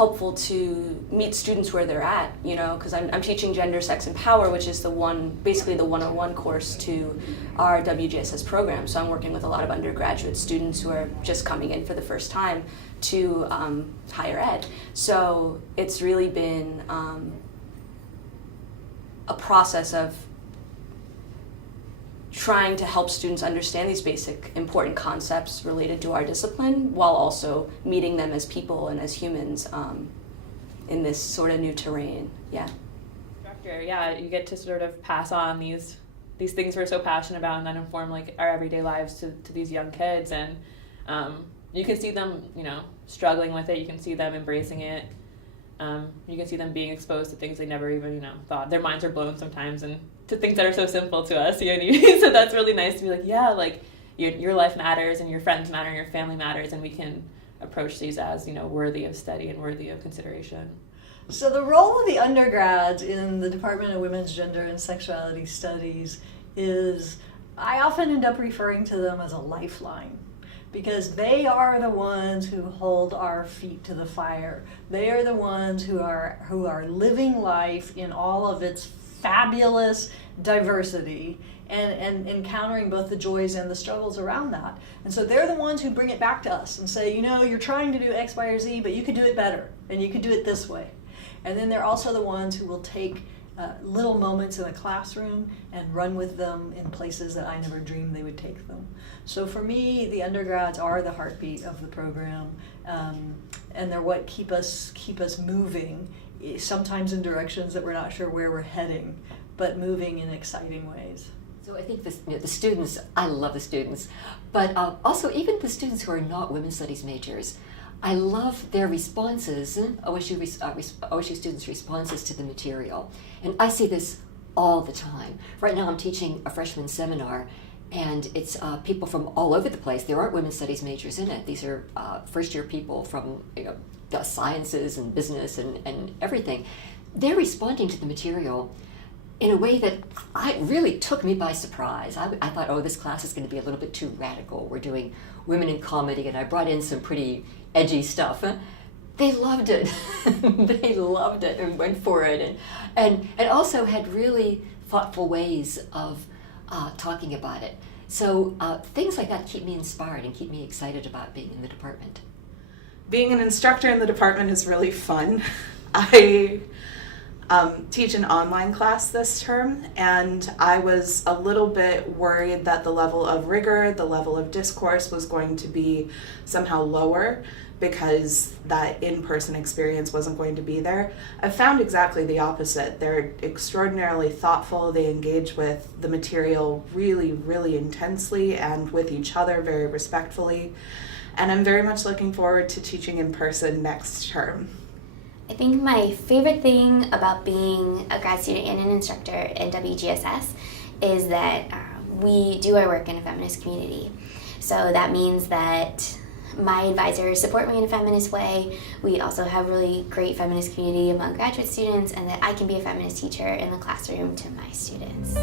helpful to meet students where they're at, you know, because I'm teaching Gender, Sex, and Power, which is basically the 101 course to our WGSS program. So I'm working with a lot of undergraduate students who are just coming in for the first time to higher ed. So it's really been a process of trying to help students understand these basic important concepts related to our discipline while also meeting them as people and as humans in this sort of new terrain. Yeah. Instructor, yeah, you get to sort of pass on these things we're so passionate about and that inform like our everyday lives to these young kids, and you can see them, you know, struggling with it. You can see them embracing it. You can see them being exposed to things they never even, you know, thought. Their minds are blown sometimes, and to things that are so simple to us, you know. So that's really nice to be like, yeah, like your life matters, and your friends matter, and your family matters, and we can approach these as, you know, worthy of study and worthy of consideration. So the role of the undergrads in the Department of Women's Gender and Sexuality Studies is, I often end up referring to them as a lifeline, because they are the ones who hold our feet to the fire. They are the ones who are living life in all of its fabulous diversity and encountering both the joys and the struggles around that. And so they're the ones who bring it back to us and say, you know, you're trying to do X, Y, or Z, but you could do it better, and you could do it this way. And then they're also the ones who will take little moments in a classroom and run with them in places that I never dreamed they would take them. So for me, the undergrads are the heartbeat of the program, and they're what keep us moving, sometimes in directions that we're not sure where we're heading, but moving in exciting ways. So I think the students, I love the students, but also even the students who are not women's studies majors, I love their responses, OSU students' responses to the material. And I see this all the time. Right now I'm teaching a freshman seminar, and it's people from all over the place. There aren't women's studies majors in it. These are first-year people from, you know, the sciences and business and everything. They're responding to the material in a way that really took me by surprise. I thought, oh, this class is going to be a little bit too radical. We're doing women in comedy, and I brought in some pretty edgy stuff. They loved it. They loved it and went for it, and also had really thoughtful ways of talking about it. So things like that keep me inspired and keep me excited about being in the department. Being an instructor in the department is really fun. I teach an online class this term, and I was a little bit worried that the level of rigor, the level of discourse was going to be somehow lower because that in-person experience wasn't going to be there. I've found exactly the opposite. They're extraordinarily thoughtful. They engage with the material really, really intensely and with each other very respectfully. And I'm very much looking forward to teaching in person next term. I think my favorite thing about being a grad student and an instructor in WGSS is that we do our work in a feminist community. So that means that my advisors support me in a feminist way. We also have really great feminist community among graduate students, and that I can be a feminist teacher in the classroom to my students.